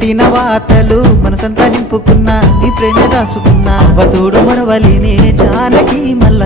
పెట్టిన వాతలు మనసంతా నింపుకున్నా నీ ప్రేమ దాసుకున్నా వధుడు మరవలినే జానకి మల్ల